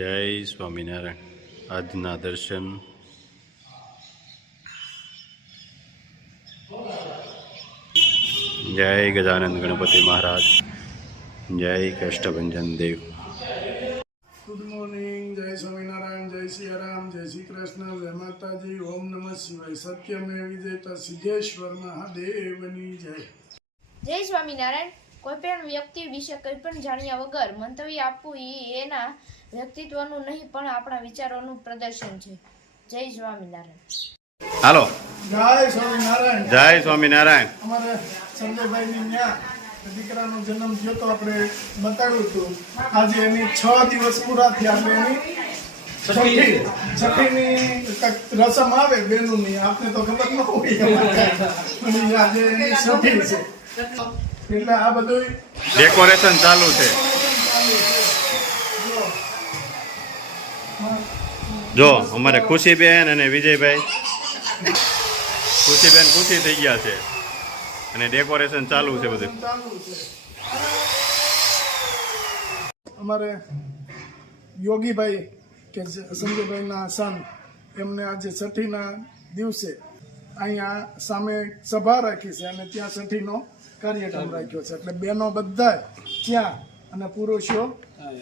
જય સ્વામિનારાયણ. આજના દર્શન જય ગજાનંદ ગણપતિ મહારાજ, જય કષ્ટભંજન દેવ. Good morning. જય સ્વામિનારાયણ, જય સિયારામ, જય શ્રી કૃષ્ણ, જય માતાજી, ઓમ નમઃ શિવાય. સત્યમેવ વિજયતા સિદ્ધેશ્વર મહાદેવની જય. જય સ્વામિનારાયણ. કોઈ પણ વ્યક્તિ વિશે કંઈ પણ જાણ્યા વગર મંતવ્ય આપવું એ એના વ્યક્તિત્વનું નહીં પણ આપણા વિચારોનું પ્રદર્શન છે. જય સ્વામિનારાયણ. હાલો. જય સ્વામિનારાયણ. જય સ્વામિનારાયણ. અમારે સંજયભાઈની ન્યા દીકરાનો જન્મ થયો તો આપણે બતાવ્યું હતું. આજે એની 6 દિવસ પૂરા થયા. આપણે એની છઠ્ઠીની રસમ આવે બેનુની, આપને તો ખબર ન હોય પણ આજે એની છઠ્ઠી છે, એટલે આ બધું ડેકોરેશન ચાલુ છે. જો અમારે ખુશીબેન અને વિજયભાઈ, ખુશીબેન ખુશી થઈ ગયા છે અને ડેકોરેશન ચાલુ છે બધું. અમારે યોગીભાઈ કે સંજયભાઈના સન, એમને આજે છઠ્ઠીના દિવસે અહીંયા સામે સભા રાખી છે અને ત્યાં છઠ્ઠીનો કાર્યક્રમ રાખ્યો છે. એટલે બહેનો બધા ત્યાં અને પુરુષો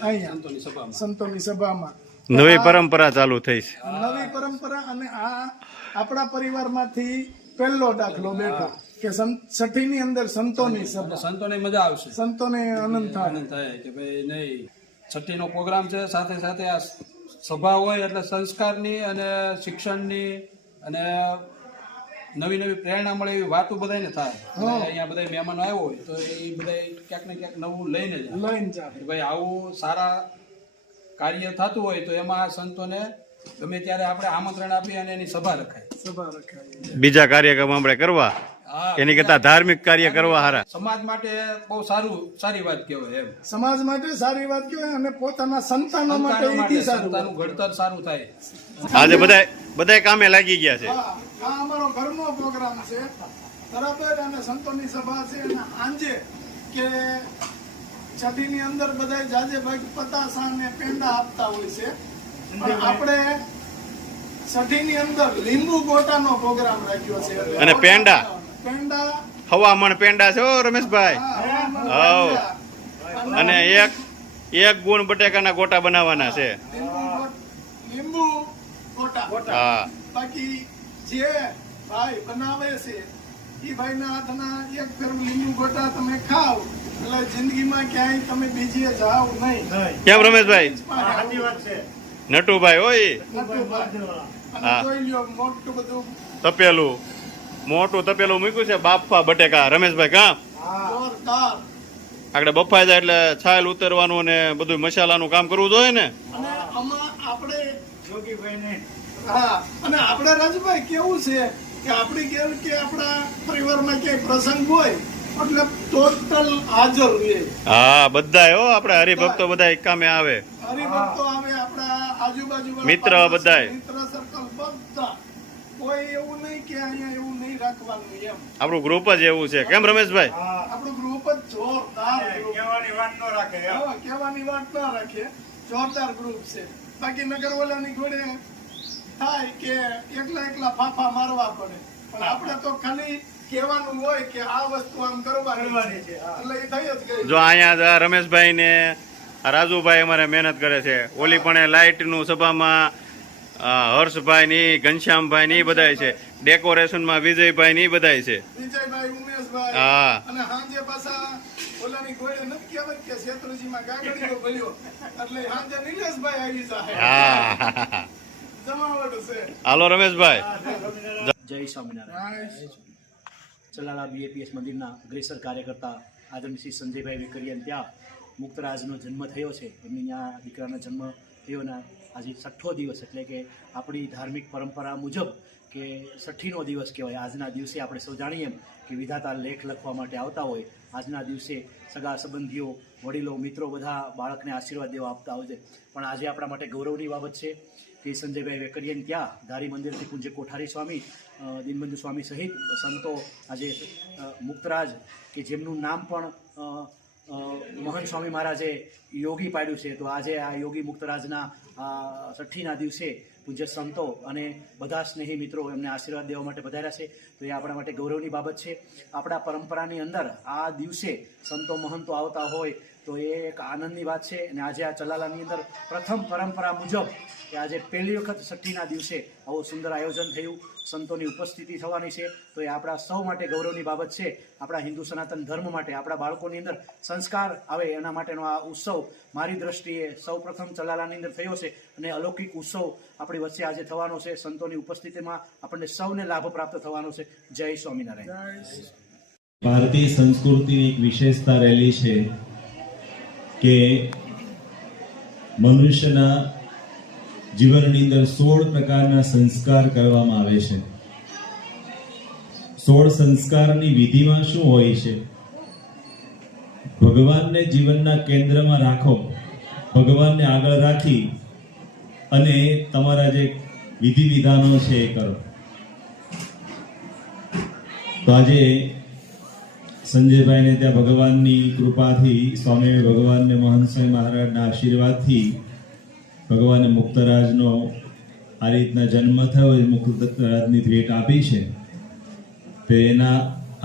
અહીંયા સંતોની સભામાં નવી પરંપરા ચાલુ થઈ છે. નવી પરંપરા. અને આ આપણા પરિવારમાંથી પહેલો દાખલો બેઠો કે છઠ્ઠીની અંદર સંતોની સભા. સંતોને મજા આવશે, સંતોને આનંદ થાય કે ભાઈ નહીં, છઠ્ઠીનો પ્રોગ્રામ છે, સાથે સાથે આ સભા હોય એટલે સંસ્કારની અને શિક્ષણની અને નવી નવી પ્રેરણા મળે એવી વાતો બધાને થાય. અહીંયા બધા મહેમાનો આવ્યો હોય તો એ બધા ક્યાંક ને ક્યાંક નવું લઈને જાય. ભાઈ આવું સારા કાર્ય થતું હોય તો એમાં સંતોને ગમે ત્યારે આપણે આમંત્રણ આપી અને એની સભા રખાય. બીજા કાર્યક્રમ આપણે કરવા એની કરતા ધાર્મિક કાર્ય કરવા હારા. સમાજ માટે બહુ સારી વાત કહેવાય. એમ સમાજ માટે સારી વાત કહેવાય અને પોતાના સંતાનો માટે સંતાનનું ઘડતર સારું થાય. આજે બધા કામે લાગી ગયા છે. આ અમારો ઘરનો પ્રોગ્રામ છે બરાબર. અને સંતોની સભા છે અને આંજે કે છઠ્ઠીની અંદર બધા જાજે ભાઈ પતાસા ને પેંડા આપતા હોય છે, પણ આપણે છઠ્ઠીની અંદર લીંબુ ગોટાનો પ્રોગ્રામ રાખ્યો છે. અને પેંડા પેંડા હવામણ પેંડા છે. ઓ રમેશભાઈ, હાવ. અને એક ગુણ બટેકાના ગોટા બનાવવાના છે. લીંબુ ગોટા. હા. બાકી જે ભાઈ બનાવે છે એ ભાઈના હાથના એક ફેરું લીંબુ ગોટા તમે ખાવ એટલે જિંદગીમાં ક્યાંય તમે બીજીએ જાવ નહીં. કેમ રમેશભાઈ? નટુભાઈ હોય અને જોઈ લ્યો મોટું બધું તપેલું, મોટું તપેલું મૂક્યું છે બાફા બટેકા. રમેશભાઈ કામ જોરદાર. આગળ બફાઈ જાય એટલે છાલ ઉતરવાનું ને બધું મસાલાનું કામ કરવું જોઈએ ને. અને આમાં આપણે જોગીભાઈને અને આપણે રાજભાઈ કેવું છે કે આપણી કેમ કે આપણા પરિવારમાં ક્યાંય પ્રસંગ હોય એટલે ટોટલ હાજર રહે. હા, બધા હો, આપણે હરિભક્તો બધા કામે આવે. હરિભક્તો આવે, આપણા આજુબાજુ મિત્ર બધાય, મિત્ર સર્કલ બધા. કોઈ એવું નહીં કે અહીંયા એવું નહીં રાખવાનું એમ. આપણું ગ્રુપ જ એવું છે. કેમ રમેશભાઈ? આપણું ગ્રુપ જ જોરદાર. કહેવાની વાત ન રાખે, કહેવાની વાત ન રાખે. જોરદાર ગ્રુપ છે. બાકી નગરવાલાની ઘોડે થાય કે એકલા ફાફા મારવા પડે, પણ આપણે તો ખાલી કહેવાનું હોય કે આ વસ્તુ આમ કરવાની છે એટલે એ થઈ જ ગઈ. જો અહીંયા રમેશભાઈ ને રાજુભાઈ અમારે મહેનત કરે છે. ઓલી પણ લાઇટ નું સભામાં હર્ષભાઈ ની, ઘનશ્યામભાઈ ની બધા છે. ડેકોરેશન માં વિજયભાઈ ની બધા છે. વિજયભાઈ, ઉમેશભાઈ. હા. અને હાંજે પાછા ઓલાની ઘોડે નથી કહેવાય કે શેત્રુજીમાં ગાગડીઓ ભલ્યો એટલે હાંજે નિલેશભાઈ આવી જાય. હા. જમાવટ છે. હાલો રમેશભાઈ. જય સ્વામિનારાયણ. ચલાલા BAPS મંદિરના અગ્રેસર કાર્યકર્તા આદરણીય શ્રી સંજયભાઈ વેકરિયાને ત્યાં મુક્તરાજનો જન્મ થયો છે. એમની ત્યાં દીકરાનો જન્મ થયોના આજે 6ઠ્ઠો દિવસ, એટલે કે આપણી ધાર્મિક પરંપરા મુજબ કે 6ઠ્ઠીનો દિવસ કહેવાય. આજના દિવસે આપણે સૌ જાણીએ એમ કે વિધાતા લેખ લખવા માટે આવતા હોય. આજના દિવસે સગા સંબંધીઓ, વડીલો, મિત્રો બધા બાળકને આશીર્વાદ દેવા આપતા હોય છે. પણ આજે આપણા માટે ગૌરવની બાબત છે કે સંજયભાઈ વેકરિયાને ત્યાં ધારી મંદિરથી પૂજ્ય કોઠારી સ્વામી, દીનબંધુ સ્વામી સહિત સંતો આજે મુક્તરાજ કે જેમનું નામ પણ મહંત સ્વામી મહારાજે યોગી પાડ્યું છે. તો આજે આ યોગી મુક્તરાજના 60ના દિવસે પૂજ્ય સંતો અને બધા સ્નેહી મિત્રો એમને આશીર્વાદ દેવા માટે પધાર્યા છે. તો એ આપણા માટે ગૌરવની બાબત છે. આપણા પરંપરાની અંદર આ દિવસે સંતો મહંતો આવતા હોય તો એ એક આનંદની વાત છે. અને આજે આ ચલાલાની અંદર પ્રથમ પરંપરા મુજબ કે આજે પહેલી વખત 60ના દિવસે આવું સુંદર આયોજન થયું, સંતોની ઉપસ્થિતિ થવાની છે. તો એ આપણા સૌ માટે ગૌરવની બાબત છે. આપણા હિન્દુ સનાતન ધર્મ માટે, આપણા બાળકોની અંદર સંસ્કાર આવે એના માટેનો આ ઉત્સવ મારી દ્રષ્ટિએ સૌ પ્રથમ ચલાલાની અંદર થયો છે. અને અલૌકિક ઉત્સવ આપણી વચ્ચે આજે થવાનો છે. સંતોની ઉપસ્થિતિમાં આપણને સૌને લાભ પ્રાપ્ત થવાનો છે. જય સ્વામિનારાયણ. ભારતીય સંસ્કૃતિની એક વિશેષતા રહેલી છે કે મનુષ્યના જીવનની અંદર 16 પ્રકારના સંસ્કાર કરવામાં આવે છે. 16 સંસ્કારની વિધિમાં શું હોય છે? ભગવાનને જીવનના કેન્દ્રમાં રાખો, ભગવાનને આગળ રાખી અને તમારા જે વિધિ વિધાનો છે એ કરો. તો આજે સંજયભાઈને ત્યાં ભગવાનની કૃપાથી, સ્વામી ભગવાનને મહંત સ્વામી મહારાજના આશીર્વાદથી ભગવાને મુક્તરાજનો આ રીતના જન્મ થયો, મુક્તરાજની ભેટ આપી છે. તો એના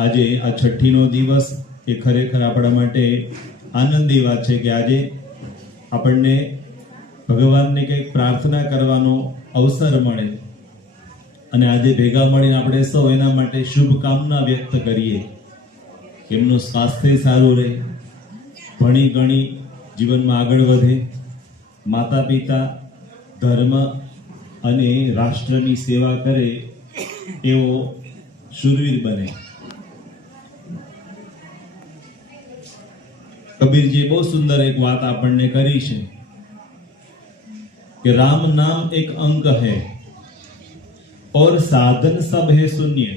આજે આ 60નો દિવસ એ ખરેખર આપણા માટે આનંદની વાત છે કે આજે આપણને ભગવાનને કંઈક પ્રાર્થના કરવાનો અવસર મળે અને આજે ભેગા મળીને આપણે સૌ એના માટે શુભકામના વ્યક્ત કરીએ. એમનું સ્વાસ્થ્ય સારું રહે, ભણી ગણી જીવનમાં આગળ વધે, માતા પિતા, ધર્મ અને રાષ્ટ્રની સેવા કરે એવો શૂરવીર બને. કબીરજી બહુ સુંદર એક વાત આપણને કરી છે કે રામ નામ એક અંક है और साधन सब है शून्य,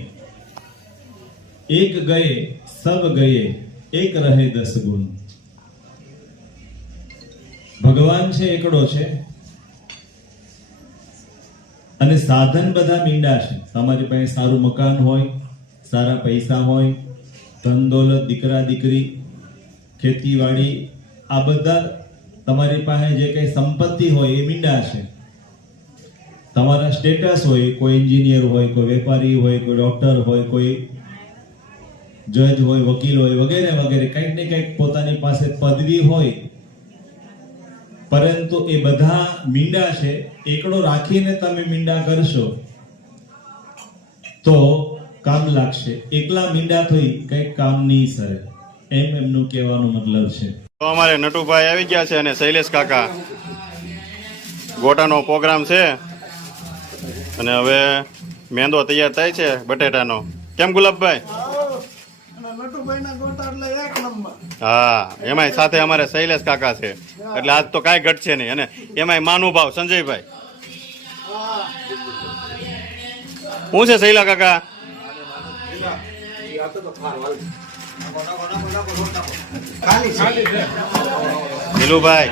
एक गए सब गए एक रहे 10 गुण. ભગવાન છે એકડો છે અને સાધન બધા મીંડા છે. તમારી પાસે સારું મકાન હોય, સારા પૈસા હોય, ધન દોલત, દીકરા દીકરી, ખેતીવાડી, આ બધા તમારી પાસે જે કઈ સંપત્તિ હોય એ મીંડા છે. તમારા સ્ટેટસ હોય, કોઈ એન્જિનિયર હોય, કોઈ વેપારી હોય, કોઈ ડોક્ટર હોય, કોઈ જજ હોય, વકીલ હોય, વગેરે વગેરે કંઈક ને કંઈક પોતાની પાસે પદવી હોય, પરંતુ એ બધા મીંડા છે. એકડો રાખીને તમે મીંડા કરશો તો કામ લાગશે, એકલા મીંડા થઈ કંઈક કામ નહીં સરે, એમ એમનું કહેવાનો મતલબ છે. તો અમારે નટુભાઈ આવી ગયા છે અને શૈલેષ કાકા, ગોટાનો પ્રોગ્રામ છે અને હવે મેંદો તૈયાર થાય છે બટેટાનો. કેમ ગુલાબભાઈ? અને નટુભાઈના ગોટા એટલે એક નંબર. હા, એમાંય સાથે અમારે શૈલેષ કાકા છે એટલે આજ તો કાંઈ ઘટશે નહીં. અને એમાંય માનુભાવ સંજયભાઈ. શું છે શૈલા કાકા? નીલુભાઈ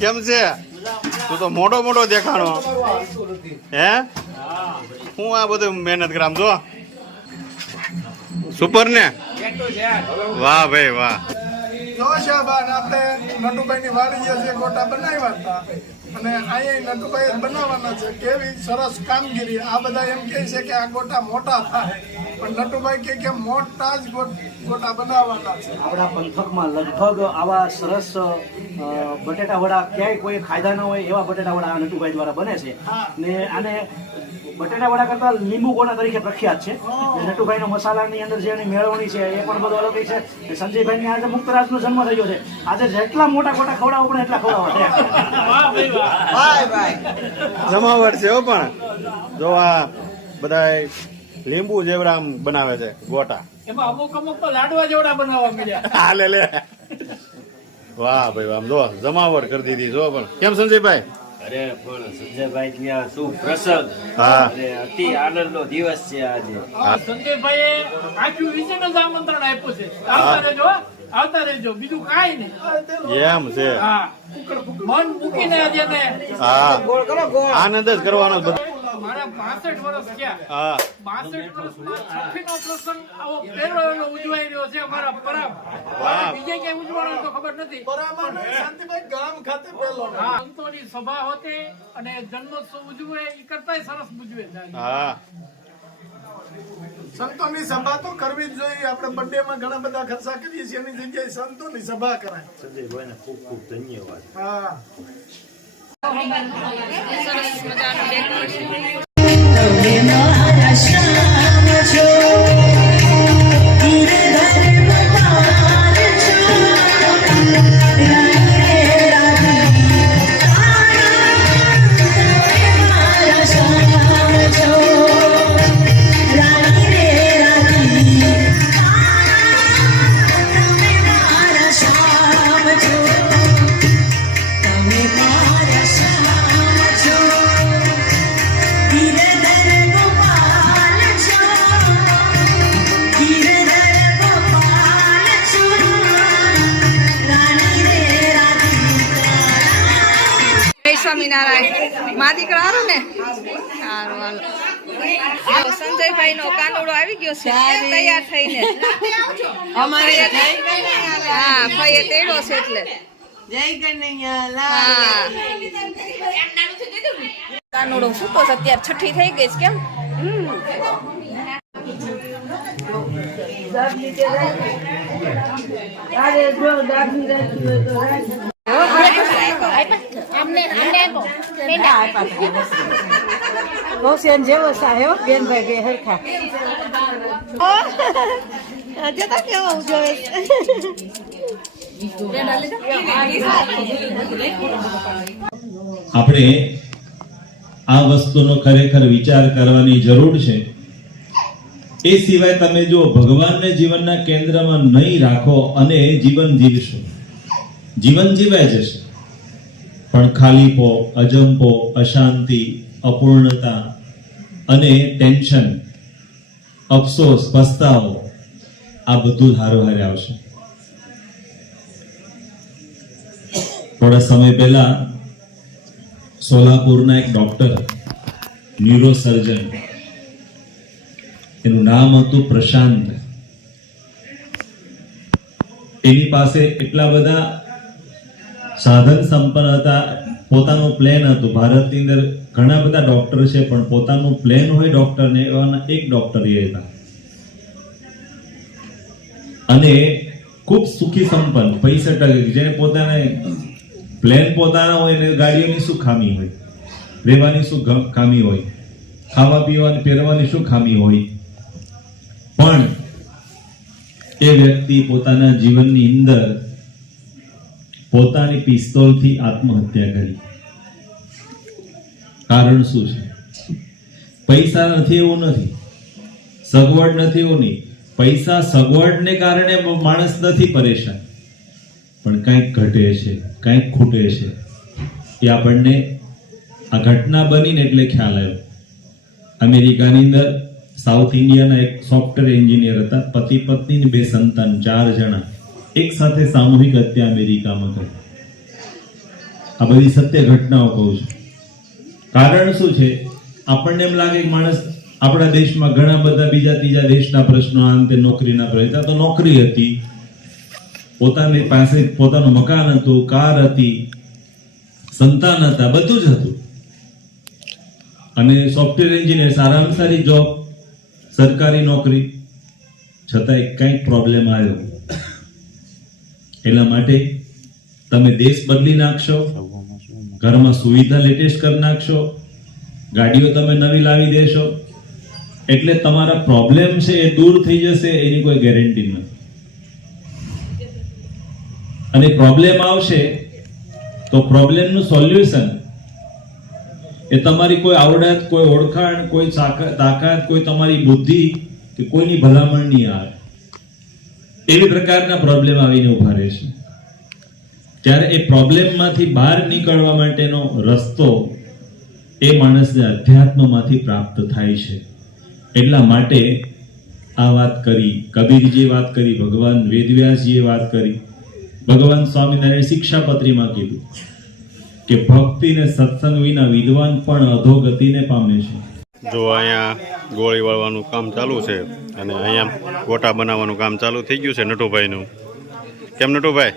કેમ છે? તું તો મોટો મોટો દેખાણો હે? હું આ બધું મહેનત કરામ જો સુપર ને. વાહ ભાઈ વાહ. જો શાબાન, આપણે નટુભાઈની વાડીએ જે ગોટા બનાવ્યા હતા અને અહીંયા નટુભાઈ બનાવવાના છે. કેવી સરસ કામગીરી. આ બધા એમ કહે છે કે આ ગોટા મોટા થાય, પણ નટુભાઈ કહે કે મોટા જ ગોટા બનાવવાના છે. આપણા પંથકમાં લગભગ આવા સરસ બટેટા વડા ક્યાંય કોઈ ખાધા ન હોય એવા બટેટા વડા આ નટુભાઈ દ્વારા બને છે. ને આને બટેટા વડા કરતા લીંબુ ગોળા તરીકે પ્રખ્યાત છે. નટુભાઈનો મસાલાની અંદર જે એની મેળવણી છે એ પણ બધું અલગ છે. સંજયભાઈને આજે મુક્તરાજનો જન્મ થયો છે. આજે જેટલા મોટા ગોટા ખવડાવો પડે એટલા ખવડાવવા જમાવટ છે હો. પણ જો આ બધા લીંબુ જેવડા આમ બનાવે છે ગોટા. એમાં અમુક અમુક તો લાડવા જેવડા બનાવવા મળ્યા. હા લે લે. વાહ ભાઈ આમ જો જમાવટ કરી દીધી જો. પણ કેમ સંજયભાઈ? અરે પણ સંજયભાઈ ત્યાં શું પ્રસંગ, હા. અરે અતિ આનંદનો દિવસ છે આજે. સંજયભાઈએ આખું વિજયને જ આમંત્રણ આપ્યું છે. આવતા રહેજો, આવતા રહેજો, બીજું કાંઈ નહીં. એમ છે. હા, મન મૂકીને આજે ને હા, આનંદ જ કરવાનો બધો. મારા 62 વર્ષ થયા. હા 62 વર્ષમાં છઠ્ઠીનો પ્રસંગ આવો પહેલો એનો ઉજવાઈ રહ્યો છે અમારા પરામ. વાહ. બીજે ક્યાંય ઉજવવાનો તો ખબર નથી. શાંતિભાઈ ગામ ખાતે પહેલો હા, સંતોની સભા હોતે અને જન્મોત્સવ ઉજવે એ કરતાંય સરસ ઉજવે છે. હા સંતોની સભા તો કરવી જ જોઈએ. આપણે બર્થડે માં ઘણા બધા ખર્ચા કરીએ છીએ, એની જગ્યાએ સંતોની સભા કરાય. સંજયભાઈને ખૂબ ખૂબ ધન્યવાદ. હા જય સ્વામિનારાયણ. મા દીકરા હારો ને હારું હાલો. સંજયભાઈ નો કાનુડો આવી ગયો છે તૈયાર થઈને. અમારે હા ભાઈએ તેડો છે એટલે હા. કાનુડો શું તો અત્યારે છઠ્ઠી થઈ ગઈ છે કેમ? જેવો સાહેબ બેનભાઈ બે હરખા જતા કેવા ઉજવે આપણે આ વસ્તુનો ખરેખર વિચાર કરવાની જરૂર છે. એ સિવાય તમે જો ભગવાનને જીવનના કેન્દ્રમાં નહીં રાખો અને જીવન જીવશો, જીવન જીવાય જશે પણ ખાલીપો, અજંપો, અશાંતિ, અપૂર્ણતા અને ટેન્શન, અફસોસ, પસ્તાવો આ બધું હારોહારે આવશે. થોડા સમય પહેલા સોલાપુરના એક ડોક્ટર, ન્યુરોસર્જન, એનું નામ હતું પ્રશાંત. એની પાસે એટલા બધા સાધન સંપન્ન હતા, પોતાનું પ્લેન હતું. ભારતની અંદર ઘણા બધા ડોક્ટર છે પણ પોતાનું પ્લેન હોય ડોક્ટરને, એવાના એક ડોક્ટર એ હતા. અને ખૂબ સુખી સંપન્ન, પૈસા ટકે, જેને પોતાને પ્લેન પોતાના હોય ને ગાડીઓની શું ખામી હોય, રહેવાની શું ખામી હોય, ખાવા પીવાની પહેરવાની શું ખામી હોય, પણ એ વ્યક્તિ પોતાના જીવનની અંદર પોતાની પિસ્તોલથી આત્મહત્યા કરી. કારણ શું છે? પૈસા નથી એવું નથી, સગવડ નથી એવું નહીં. પૈસા સગવડને કારણે માણસ નથી પરેશાન, પણ કંઈક ઘટે છે, કંઈક ખૂટે છે. એ આપણને આ ઘટના બનીને એટલે ખ્યાલ આવ્યો. અમેરિકાની અંદર સાઉથ ઇન્ડિયાના એક સોફ્ટવેર એન્જિનિયર હતા, પતિ પત્ની 2 સંતાન, 4 જણા એક સાથે સામૂહિક હત્યા અમેરિકામાં કરી. આ બધી સત્ય ઘટનાઓ કહું છું. કારણ શું છે? આપણને એમ લાગે કે માણસ, આપણા દેશમાં ઘણા બધા બીજા ત્રીજા દેશના પ્રશ્નો, આમ તે નોકરીના પ્રશ્નો, તો નોકરી હતી, પોતાની પાસે પોતાનું મકાન હતું, કાર હતી, સંતાન હતા, બધું જ હતું. અને સોફ્ટવેર એન્જિનિયર, સારામાં સારી જોબ, સરકારી નોકરી, છતાંય કંઈક પ્રોબ્લેમ આવ્યો. એટલા માટે તમે દેશ બદલી નાખશો, ઘરમાં સુવિધા લેટેસ્ટ કરી નાખશો, ગાડીઓ તમે નવી લાવી દેશો, એટલે તમારા પ્રોબ્લેમ છે એ દૂર થઈ જશે એની કોઈ ગેરંટી નથી. અને પ્રોબ્લેમ આવશે તો પ્રોબ્લેમનું સોલ્યુશન એ તમારી કોઈ આવડત, કોઈ ઓળખાણ, કોઈ તાકાત, કોઈ તમારી બુદ્ધિ કે કોઈની ભલામણ નહીં આવે. એવી પ્રકારના પ્રોબ્લેમ આવીને ઉભા રહેશે. ત્યારે એ પ્રોબ્લેમમાંથી બહાર નીકળવા માટેનો રસ્તો એ માણસને અધ્યાત્મમાંથી પ્રાપ્ત થાય છે. એટલા માટે આ વાત કરી, કબીરજીએ વાત કરી, ભગવાન વેદવ્યાસજીએ વાત કરી, ભગવાન સ્વામિનારાયણ શિક્ષાપત્રીમાં કીધું કે ભક્તિ ને સત્સંગ વિના વિદ્વાન પણ અધોગતિને પામે છે. જો અહીંયા ગોળી વાળવાનું કામ ચાલુ છે અને અહીંયા ગોટા બનાવવાનું કામ ચાલુ થઈ ગયું છે નટુભાઈનું. કેમ નટુભાઈ?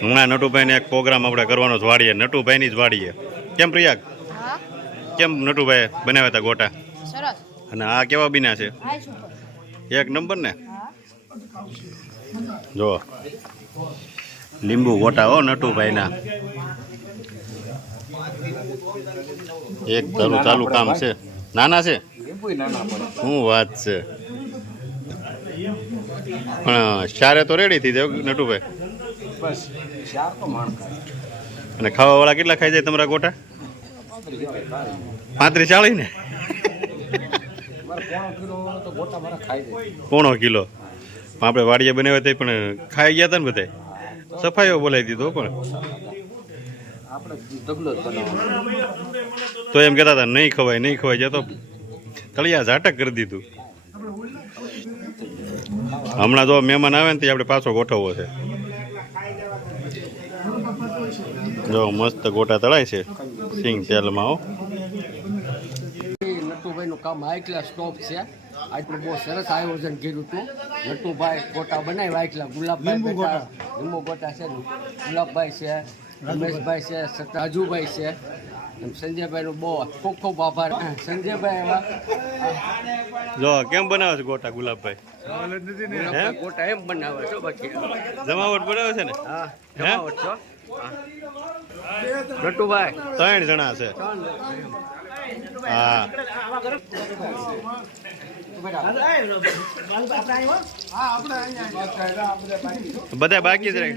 હમણાં નટુભાઈને એક પ્રોગ્રામ આપણે કરવાનો જ વાડીએ, નટુભાઈની જ વાડીએ. કેમ પ્રિયાગ? કેમ નટુભાઈ બનાવ્યા હતા ગોટા? સરસ. અને આ કેવા બીના છે? એક નંબર ને. જો લીંબુ ગોટા હો નટુભાઈના. એક ચાલુ કામ છે. નાના છે? શું વાત છે? પણ ચારે તો રેડી થઈ જાય નટુભાઈ. અને ખાવા વાળા કેટલા ખાઈ જાય તમારા ગોટા? 35-40 ને? પોણો કિલો. આપણે વાડીએ બનાવ્યા હતા પણ ખાઈ ગયા હતા ને બધા. સફાઈઓ બોલાવી દીધો પણ તો એમ કહેતા હતા નહીં ખવાય જતો તળિયા ઝાટક કરી દીધું. હમણાં જો મહેમાન આવે ને તે આપણે પાછો ગોઠવવો છે. જો મસ્ત ગોટા તળાય છે સિંગ તેલમાં. હો નટુભાઈનું કામ હાઈ ક્લાસ ટોપ છે. આજનું બહુ સરસ આયોજન કર્યું હતું. નટુભાઈ ગોટા બનાવ્યા એટલા. ગુલાબભાઈ બેટા લીંબુ ગોટા છે, ગુલાબભાઈ છે, રમેશભાઈ છે, રાજુભાઈ છે, સંજયભાઈનો બહુ ખૂબ ખૂબ આભાર. સંજયભાઈ એવા જો કેમ બનાવે છે ગોટા ગુલાબભાઈ? ગોટા એમ બનાવે છે બાકી જમાવટ બનાવે છે ને? હા જમાવટ છો. નટુભાઈ 3 જણા છે. હા બધા બાકી જ રહે.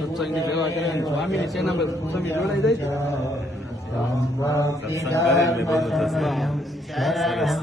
સત્સંગની સેવા કરે સ્વામીની સેના તમે જોડાઈ જાય. સત્સંગ કરે એટલે બધું થશે. સરસ.